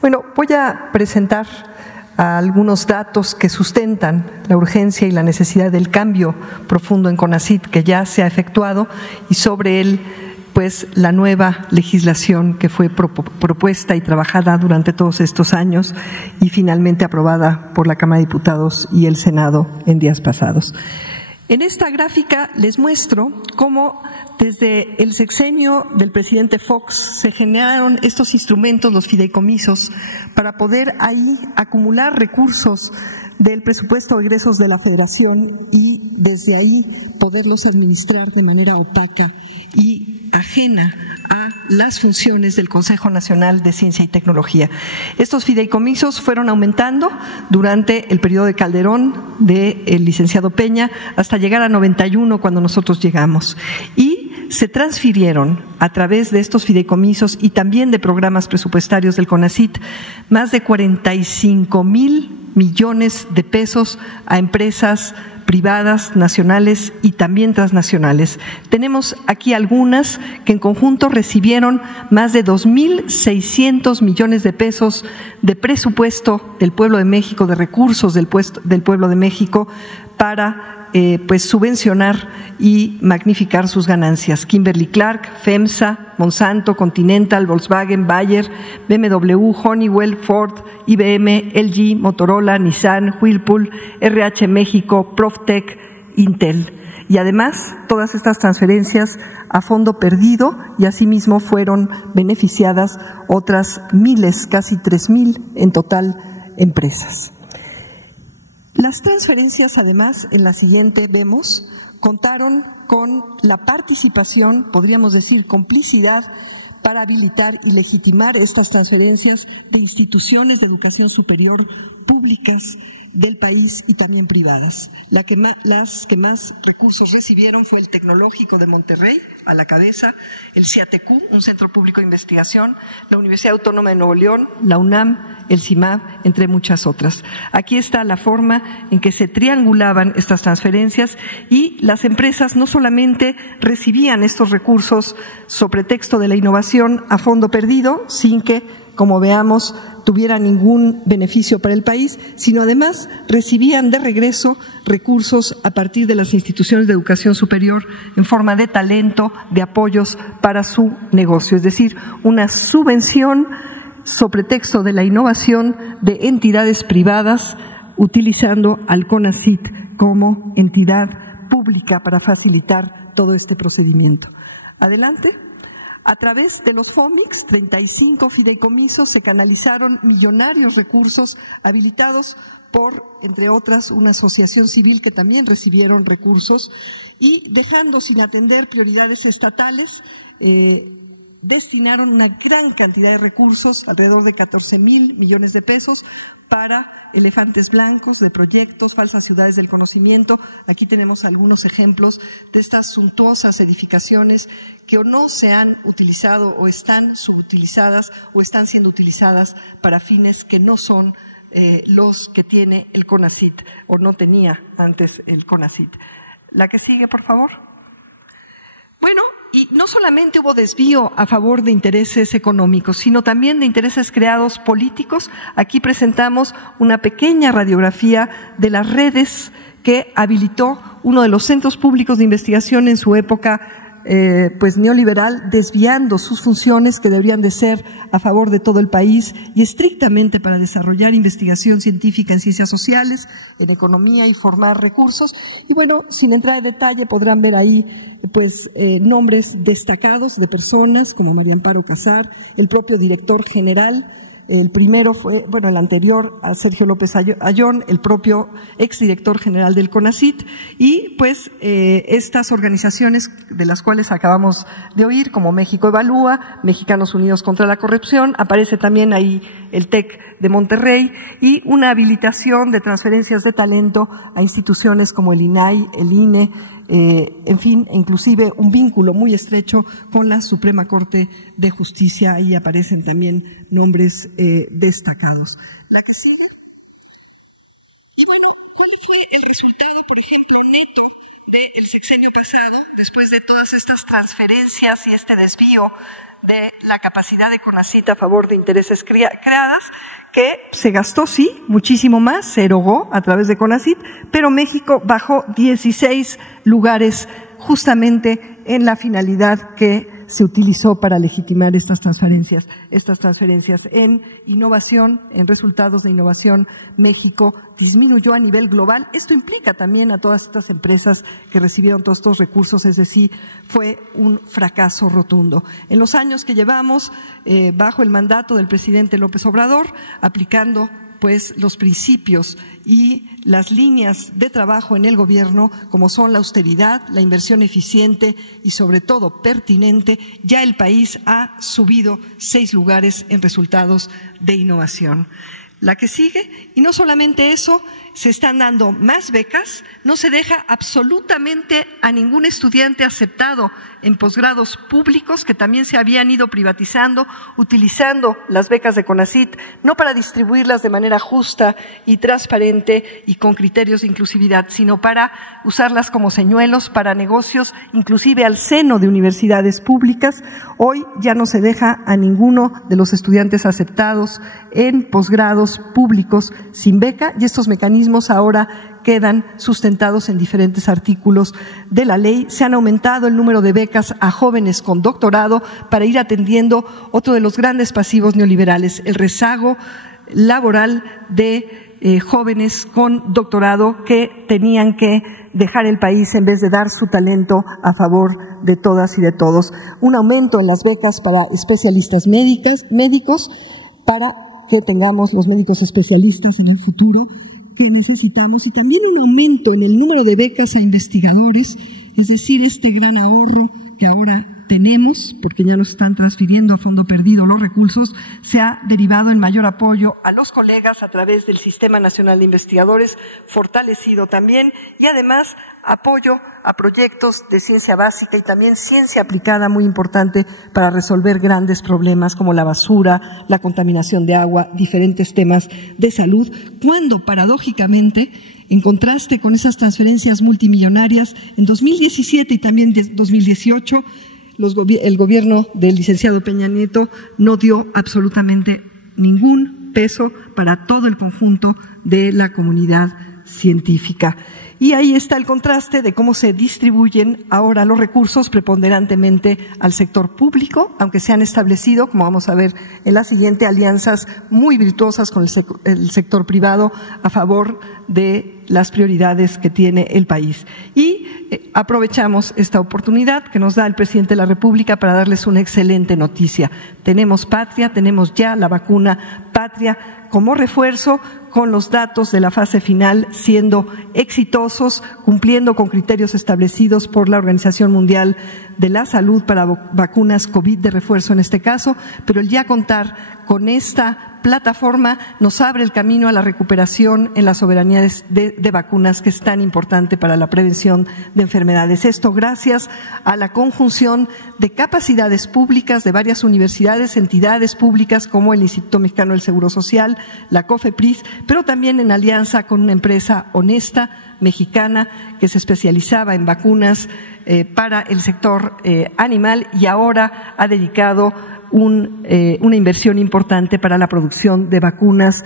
Bueno, voy a presentar algunos datos que sustentan la urgencia y la necesidad del cambio profundo en CONACYT que ya se ha efectuado y sobre él pues la nueva legislación que fue propuesta y trabajada durante todos estos años y finalmente aprobada por la Cámara de Diputados y el Senado en días pasados. En esta gráfica les muestro cómo desde el sexenio del presidente Fox se generaron estos instrumentos, los fideicomisos, para poder ahí acumular recursos del presupuesto de egresos de la Federación y desde ahí poderlos administrar de manera opaca y ajena a las funciones del Consejo Nacional de Ciencia y Tecnología. Estos fideicomisos fueron aumentando durante el periodo de Calderón, del licenciado Peña, hasta llegar a 91 cuando nosotros llegamos. Y se transfirieron a través de estos fideicomisos y también de programas presupuestarios del CONACYT más de 45,000 millones de pesos a empresas privadas, nacionales y también transnacionales. Tenemos aquí algunas que en conjunto recibieron más de 2,600 millones de pesos de presupuesto del pueblo de México, de recursos del pueblo de México para pues subvencionar y magnificar sus ganancias. Kimberly-Clark, FEMSA, Monsanto, Continental, Volkswagen, Bayer, BMW, Honeywell, Ford, IBM, LG, Motorola, Nissan, Whirlpool, RH México, Proftec, Intel. Y además, todas estas transferencias a fondo perdido y asimismo fueron beneficiadas otras miles, casi 3,000 en total, empresas. Las transferencias, además, en la siguiente vemos, contaron con la participación, podríamos decir complicidad, para habilitar y legitimar estas transferencias de instituciones de educación superior públicas del país y también privadas. Las que más recursos recibieron fue el Tecnológico de Monterrey, a la cabeza, el CIATECU, un centro público de investigación, la Universidad Autónoma de Nuevo León, la UNAM, el CIMAD, entre muchas otras. Aquí está la forma en que se triangulaban estas transferencias y las empresas no solamente recibían estos recursos sobre texto de la innovación a fondo perdido, sin que, como veamos, tuviera ningún beneficio para el país, sino además recibían de regreso recursos a partir de las instituciones de educación superior en forma de talento, de apoyos para su negocio, es decir, una subvención sobre texto de la innovación de entidades privadas utilizando al CONACYT como entidad pública para facilitar todo este procedimiento. Adelante. A través de los FOMICs, 35 fideicomisos, se canalizaron millonarios recursos habilitados por, entre otras, una asociación civil que también recibieron recursos y dejando sin atender prioridades estatales, destinaron una gran cantidad de recursos, alrededor de 14,000 millones de pesos, para elefantes blancos de proyectos, falsas ciudades del conocimiento. Aquí tenemos algunos ejemplos de estas suntuosas edificaciones que o no se han utilizado o están subutilizadas o están siendo utilizadas para fines que no son los que tiene el CONACYT o no tenía antes el CONACYT. La que sigue, por favor. Bueno, y no solamente hubo desvío a favor de intereses económicos, sino también de intereses creados políticos. Aquí presentamos una pequeña radiografía de las redes que habilitó uno de los centros públicos de investigación en su época pues neoliberal, desviando sus funciones que deberían de ser a favor de todo el país y estrictamente para desarrollar investigación científica en ciencias sociales, en economía y formar recursos. Y bueno, sin entrar en detalle, podrán ver ahí pues nombres destacados de personas como María Amparo Casar, el propio director general. El primero fue, bueno, el anterior a Sergio López Ayón, el propio exdirector general del CONACYT, y pues estas organizaciones de las cuales acabamos de oír, como México Evalúa, Mexicanos Unidos contra la Corrupción, aparece también ahí el TEC de Monterrey, y una habilitación de transferencias de talento a instituciones como el INAI, el INE, en fin, inclusive un vínculo muy estrecho con la Suprema Corte de Justicia. Ahí aparecen también nombres destacados. La que sigue. Y bueno, ¿cuál fue el resultado, por ejemplo, neto del sexenio pasado, después de todas estas transferencias y este desvío de la capacidad de CONACYT a favor de intereses creadas, que se gastó, sí, muchísimo más, se erogó a través de CONACYT, pero México bajó 16 lugares justamente en la finalidad que se utilizó para legitimar estas transferencias en innovación, en resultados de innovación. México disminuyó a nivel global. Esto implica también a todas estas empresas que recibieron todos estos recursos, es decir, fue un fracaso rotundo. En los años que llevamos bajo el mandato del presidente López Obrador, aplicando pues los principios y las líneas de trabajo en el gobierno, como son la austeridad, la inversión eficiente y sobre todo pertinente, ya el país ha subido 6 lugares en resultados de innovación. La que sigue, y no solamente eso, se están dando más becas, no se deja absolutamente a ningún estudiante aceptado en posgrados públicos que también se habían ido privatizando, utilizando las becas de CONACYT, no para distribuirlas de manera justa y transparente y con criterios de inclusividad, sino para usarlas como señuelos para negocios, inclusive al seno de universidades públicas. Hoy ya no se deja a ninguno de los estudiantes aceptados en posgrados públicos sin beca, y estos mecanismos ahora quedan sustentados en diferentes artículos de la ley. Se han aumentado el número de becas a jóvenes con doctorado para ir atendiendo otro de los grandes pasivos neoliberales, el rezago laboral de jóvenes con doctorado que tenían que dejar el país en vez de dar su talento a favor de todas y de todos. Un aumento en las becas para especialistas médicos para que tengamos los médicos especialistas en el futuro que necesitamos, y también un aumento en el número de becas a investigadores, es decir, este gran ahorro que ahora tenemos, porque ya nos están transfiriendo a fondo perdido los recursos, se ha derivado en mayor apoyo a los colegas a través del Sistema Nacional de Investigadores, fortalecido también, y además apoyo a proyectos de ciencia básica y también ciencia aplicada, muy importante para resolver grandes problemas como la basura, la contaminación de agua, diferentes temas de salud, cuando paradójicamente, en contraste con esas transferencias multimillonarias, en 2017 y también 2018, el gobierno del licenciado Peña Nieto no dio absolutamente ningún peso para todo el conjunto de la comunidad científica. Y ahí está el contraste de cómo se distribuyen ahora los recursos preponderantemente al sector público, aunque se han establecido, como vamos a ver en la siguiente, alianzas muy virtuosas con el sector privado a favor de las prioridades que tiene el país. Y aprovechamos esta oportunidad que nos da el presidente de la República para darles una excelente noticia. Tenemos patria, tenemos ya la vacuna patria como refuerzo, con los datos de la fase final siendo exitosos, cumpliendo con criterios establecidos por la Organización Mundial de la Salud para vacunas COVID de refuerzo en este caso, pero el ya contar con esta plataforma nos abre el camino a la recuperación en la soberanía de vacunas, que es tan importante para la prevención de enfermedades. Esto gracias a la conjunción de capacidades públicas de varias universidades, entidades públicas como el Instituto Mexicano del Seguro Social, la COFEPRIS, pero también en alianza con una empresa honesta, mexicana, que se especializaba en vacunas para el sector animal y ahora ha dedicado una inversión importante para la producción de vacunas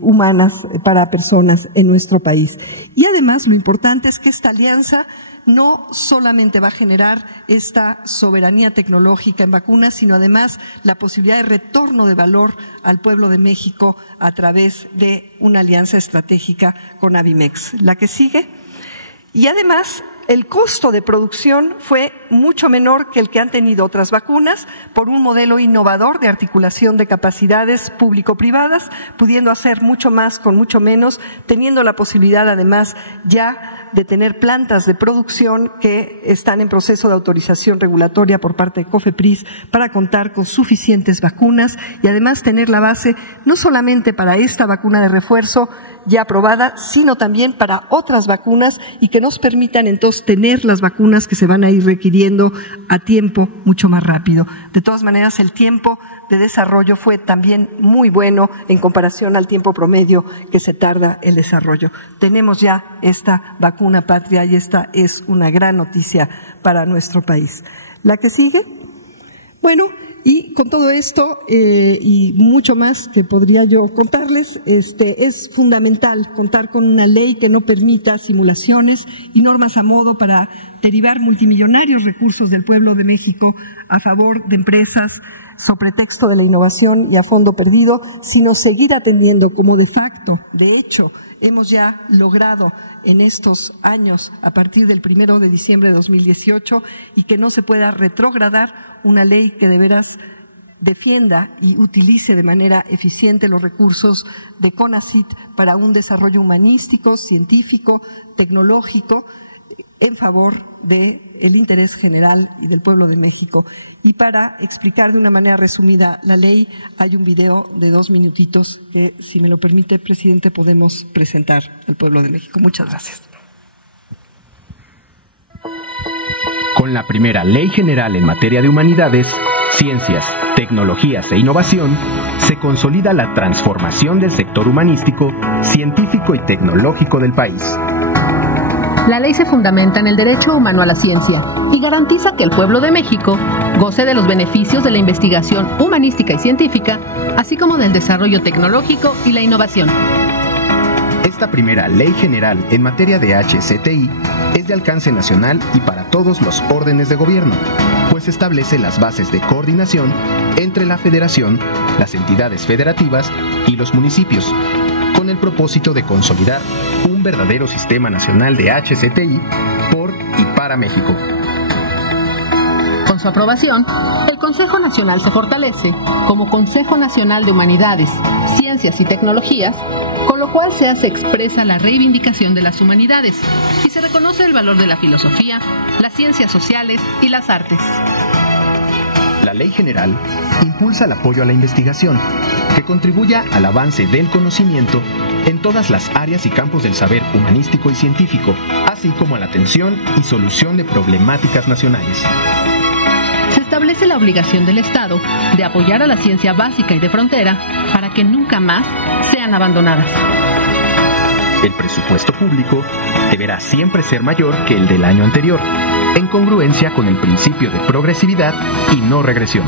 humanas para personas en nuestro país. Y además lo importante es que esta alianza no solamente va a generar esta soberanía tecnológica en vacunas, sino además la posibilidad de retorno de valor al pueblo de México a través de una alianza estratégica con Avimex. La que sigue. Y además, el costo de producción fue mucho menor que el que han tenido otras vacunas por un modelo innovador de articulación de capacidades público-privadas, pudiendo hacer mucho más con mucho menos, teniendo la posibilidad además ya de tener plantas de producción que están en proceso de autorización regulatoria por parte de COFEPRIS para contar con suficientes vacunas y además tener la base no solamente para esta vacuna de refuerzo ya aprobada, sino también para otras vacunas y que nos permitan entonces tener las vacunas que se van a ir requiriendo a tiempo mucho más rápido. De todas maneras, el tiempo de desarrollo fue también muy bueno en comparación al tiempo promedio que se tarda el desarrollo. Tenemos ya esta vacuna vacuna patria, y esta es una gran noticia para nuestro país. ¿La que sigue? Bueno, y con todo esto y mucho más que podría yo contarles, es fundamental contar con una ley que no permita simulaciones y normas a modo para derivar multimillonarios recursos del pueblo de México a favor de empresas sobre pretexto de la innovación y a fondo perdido, sino seguir atendiendo como de facto, de hecho, hemos ya logrado en estos años, a partir del 1 de diciembre de 2018, y que no se pueda retrogradar una ley que de veras defienda y utilice de manera eficiente los recursos de CONACYT para un desarrollo humanístico, científico, tecnológico, en favor del interés general y del pueblo de México. Y para explicar de una manera resumida la ley, hay un video de 2 minutitos que, si me lo permite, presidente, podemos presentar al pueblo de México. Muchas gracias. Con la primera Ley General en materia de humanidades, ciencias, tecnologías e innovación, se consolida la transformación del sector humanístico, científico y tecnológico del país. La ley se fundamenta en el derecho humano a la ciencia y garantiza que el pueblo de México goce de los beneficios de la investigación humanística y científica, así como del desarrollo tecnológico y la innovación. Esta primera Ley General en materia de HCTI es de alcance nacional y para todos los órdenes de gobierno, pues establece las bases de coordinación entre la Federación, las entidades federativas y los municipios, con el propósito de consolidar un verdadero sistema nacional de HCTI por y para México. Con su aprobación, el Consejo Nacional se fortalece como Consejo Nacional de Humanidades, Ciencias y Tecnologías, con lo cual se hace expresa la reivindicación de las humanidades y se reconoce el valor de la filosofía, las ciencias sociales y las artes. La Ley General impulsa el apoyo a la investigación, que contribuya al avance del conocimiento en todas las áreas y campos del saber humanístico y científico, así como a la atención y solución de problemáticas nacionales. Se establece la obligación del Estado de apoyar a la ciencia básica y de frontera para que nunca más sean abandonadas. El presupuesto público deberá siempre ser mayor que el del año anterior, en congruencia con el principio de progresividad y no regresión.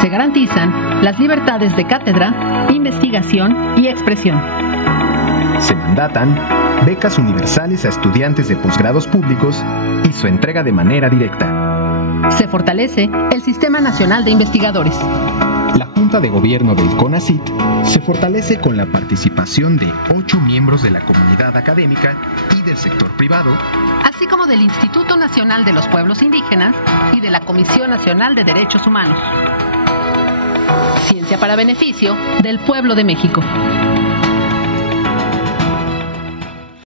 Se garantizan las libertades de cátedra, investigación y expresión. Se mandatan becas universales a estudiantes de posgrados públicos y su entrega de manera directa. Se fortalece el Sistema Nacional de Investigadores. La Junta de Gobierno del CONACYT se fortalece con la participación de 8 miembros de la comunidad académica y del sector privado, así como del Instituto Nacional de los Pueblos Indígenas y de la Comisión Nacional de Derechos Humanos. Ciencia para beneficio del pueblo de México.